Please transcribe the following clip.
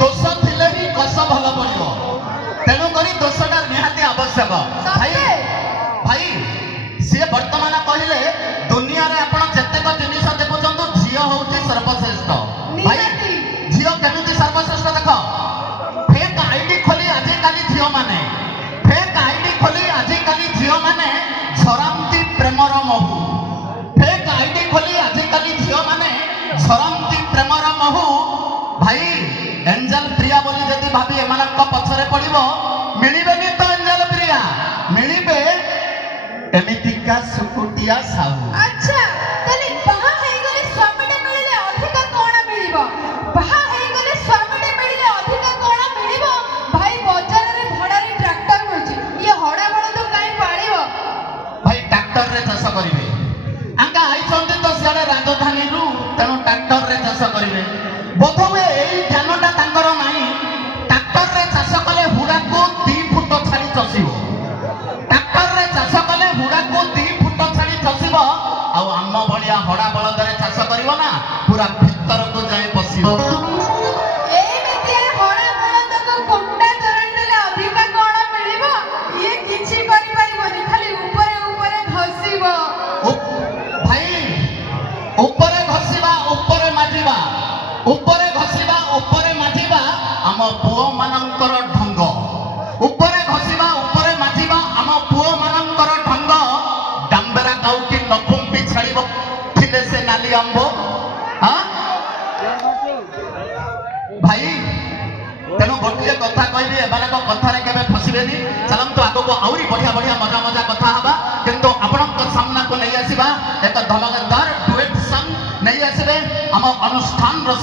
दोष थिले ही कष भल पड़ो तेणु करी दोषटा निहाती आवश्यक भाई भाई सी वर्तमान कहले दुनिया रे आपण जतेक जिनिस देखुछन झील होउची सर्वश्रेष्ठ भाई झील केमिति सर्वश्रेष्ठ देख फेक आईडी खोली आजिकाली झील माने फेक आईडी खोली आजिकाली झील माने झरामती प्रेमर महू फेक आईडी खोली आजिकाली झील माने झरामती प्रेमर महू भाई एंजल प्रिया बोली जदि भाबी एमानक पछरे पड़िबो मिलिबेनी तो एंजल प्रिया मिलिबे एमितिका सुकुटिया साहू अच्छा तले बाहा हे गले स्वामीटे मिलिले अधिक कोण मिलिबो बाहा हे गले स्वामीटे मिलिले अधिक कोण मिलिबो भाई बाजार रे भड़ा रे ट्रैक्टर मिलची ये हड़ा बळ तो काई पाळिबो भाई ट्रैक्टर रे चाष करिवे आंका आई चंदी तो सियाडे राजधानी रु तेनु ट्रैक्टर रे चाष करिवे बोधवे एई ज्ञानटा तांकर नाही ट्रैक्टर रे चाष कले हुडा को 2 फुट छाडी चसिबो ट्रैक्टर रे चाष कले हुडा को 2 फुट छाडी चसिबो आ आम भलिया हड़ा बळद रे चाष करिवो ना पूरा भीतर को जाय पसिबो ए मितिया हड़ा बळ तो कुंडा चरण देले अधिक कोण मिलिबो ये किछि करि पाइबोनी खाली ऊपर ऊपर घसीबो भाई ऊपर घसीबा ऊपर माजिबा ऊपर घसीबा ऊपर माजिबा आम पुओ मानकर ढंग ऊपर घसीबा ऊपर माजिबा आम पुओ मानकर ढंग डांबेरा काउ की नकुंपी छाड़िबो थिले से नाली आंबो हां भाई तेनु गोटिए कथा कहबी एबारक कथा रे केबे फसिबेनी चलंतु आगो को आउरी बढ़िया बढ़िया मजा मजा कथा हबा किंतु आपनक सामना को नहीं आसीबा एक धमकदार डुएट सॉन्ग नहीं आसीबे हम अनुष्ठान रो